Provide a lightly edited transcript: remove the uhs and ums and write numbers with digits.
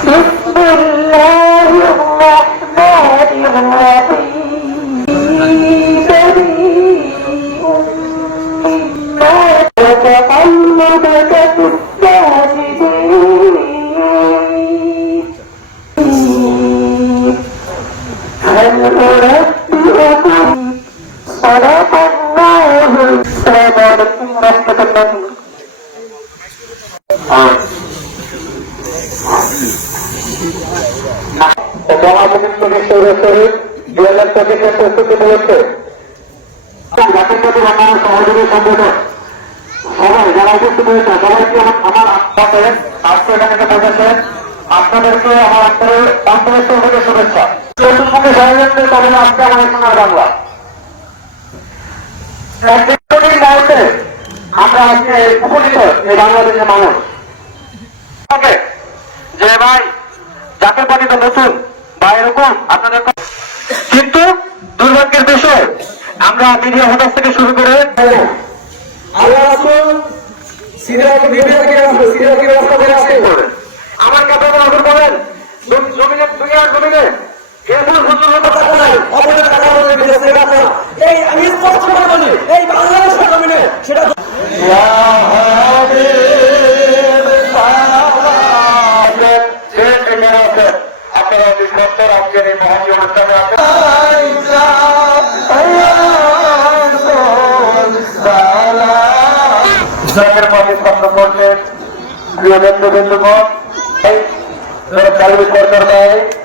بسم الله الرحمن الرحيم بريء مما تقلبك في الساجدين هل أنبئكم صدق الله السلام عليكم ورحمة الله প্রস্তুতি নিয়েছে জাতির প্রতি বাংলার সহযোগী সংগঠন সবাই যারা উপস্থিত হয়েছে সবাইকে আমার আপনাদের আজকে এখানে বসেছেন আপনাদেরকে আমার অন্তরের থেকে শুভেচ্ছা পশ্চিমবঙ্গে ষড়যন্ত্রের কারণে আজকে আমার সোনার বাংলা মুহূর্তে আমরা আজকে উপনীত এই বাংলাদেশের মানুষ যে ভাই জাতীয় পার্টি তো নতুন বা এরকম আপনাদের কিন্তু দুর্ভাগ্যের বিষয় আমরা মিডিয়া হঠাৎ থেকে শুরু করে আমার কথা বলেন দুনিয়ার জমিনে আমি স্পষ্ট করে বলি এই বাংলাদেশের জমিনে সেটা আপনারা নিষ্পত্তর আজকের এই মহান অনুষ্ঠানে ইসলামের পানি স্পষ্ট করছেন প্রিয় বন্ধু বন্ধুগণ সরকার